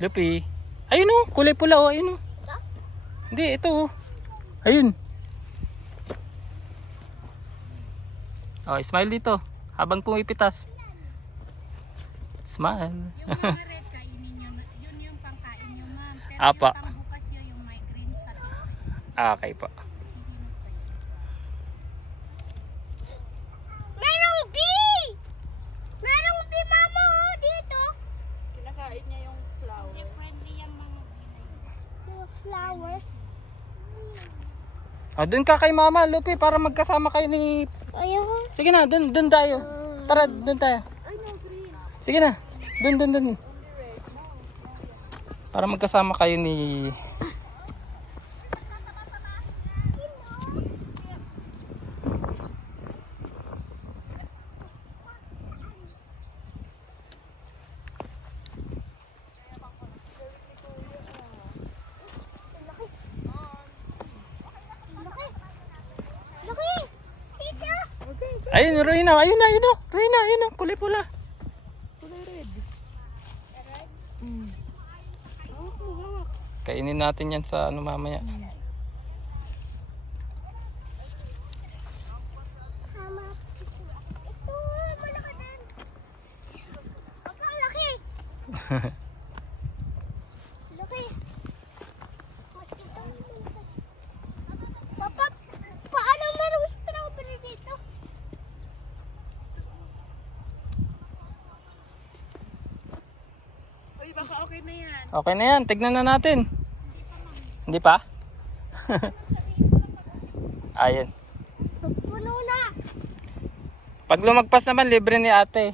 Lupi. Ayun oh, kulay pula oh, ayun oh. Hindi, ito oh. Ayun. Oh, smile dito. Habang pumipitas. Smile. Yung mga red, kainin nyo. Yun yung pangkain nyo, ma'am. Pero Apa. yung pangbukas nyo, yung may green sa likod. Okay po. Hihinog kayo. Merong bee! Merong bee, mama, oh, dito. Kinakain niya yung flower. Hindi friendly yung mga Yung flowers. Oh, dun ka kay Mama, Lupi, para magkasama kayo ni... Ayaw. Sige na, dun tayo. Tara, dun tayo. Sige na, dun. Para magkasama kayo ni... Laki! Dito! Ayun, Reyna, ayun na, Reyna, ayun na, kulay pula. Kulay red. Kainin natin yan sa ano mamaya. Sama. Ito, malaki din. Papa, ang laki. Laki. Mas ito. Papa, paano merong strawberry dito? Uy, baka okay na yan. Okay na yan, tignan na natin. Hindi pa? Ayun. Puno na. Pag lumagpas naman, libre ni ate.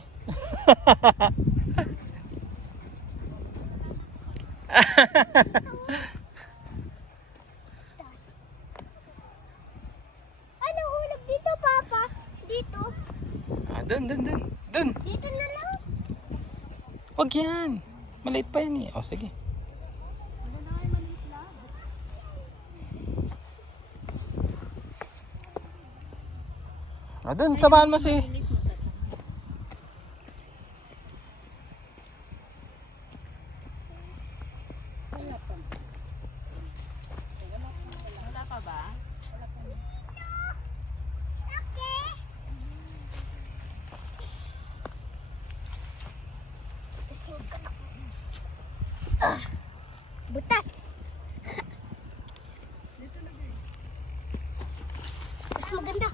Ano hulog dito, Papa? Dito. Ah, dun. Dito na lang. Wag yan. Maliit pa yan eh. O, sige. Ah, dun, samahan mo si... Wala pa ba? Butas. Mas maganda.